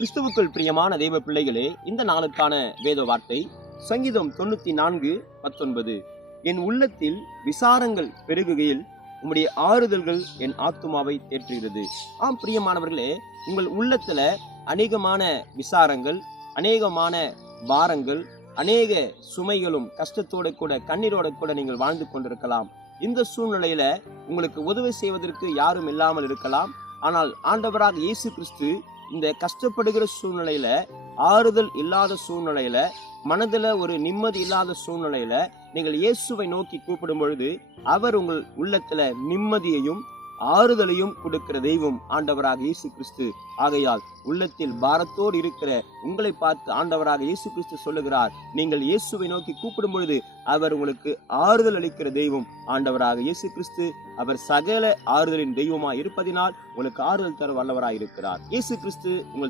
கிறிஸ்துவுக்குள் பிரியமான தெய்வ பிள்ளைகளே இந்த நாளுக்கான வேத வார்த்தை சங்கீதம் தொண்ணூத்தி நான்கு பத்தொன்பது. என் உள்ளத்தில் விசாரங்கள் பெருகுகையில் உம்முடைய ஆறுதல்கள் என் ஆத்துமாவை தேற்றுகிறது. ஆம் பிரியமானவர்களே உங்கள் உள்ளத்துல அநேகமான விசாரங்கள் அநேகமான பாரங்கள் அநேக சுமைகளும் கஷ்டத்தோட கூட கண்ணீரோட கூட நீங்கள் வாழ்ந்து கொண்டிருக்கலாம். இந்த சூழ்நிலையில உங்களுக்கு உதவி செய்வதற்கு யாரும் இல்லாமல் இருக்கலாம். ஆனால் ஆண்டவராக இயேசு கிறிஸ்து இந்த கஷ்டப்படுகிற சூழ்நிலையில ஆறுதல் இல்லாத சூழ்நிலையில மனதுல ஒரு நிம்மதி இல்லாத சூழ்நிலையில நீங்கள் இயேசுவை நோக்கி கூப்பிடும் பொழுது அவர் உங்கள் உள்ளத்துல நிம்மதியையும் ஆறுதலையும் கொடுக்கிற தெய்வம் ஆண்டவராக இயேசு கிறிஸ்து. ஆகையால் உள்ளத்தில் பாரத்தோடு இருக்கிற உங்களை பார்த்து ஆண்டவராக இயேசு கிறிஸ்து சொல்லுகிறார். நீங்கள் இயேசுவை நோக்கி கூப்பிடும் பொழுது அவர் உங்களுக்கு ஆறுதல் அளிக்கிற தெய்வம் ஆண்டவராக இயேசு கிறிஸ்து. அவர் சகல ஆறுதலின் தெய்வமாய் இருப்பதினால் உங்களுக்கு ஆறுதல் தர வல்லவராய் இருக்கிறார். இயேசு கிறிஸ்து உங்கள்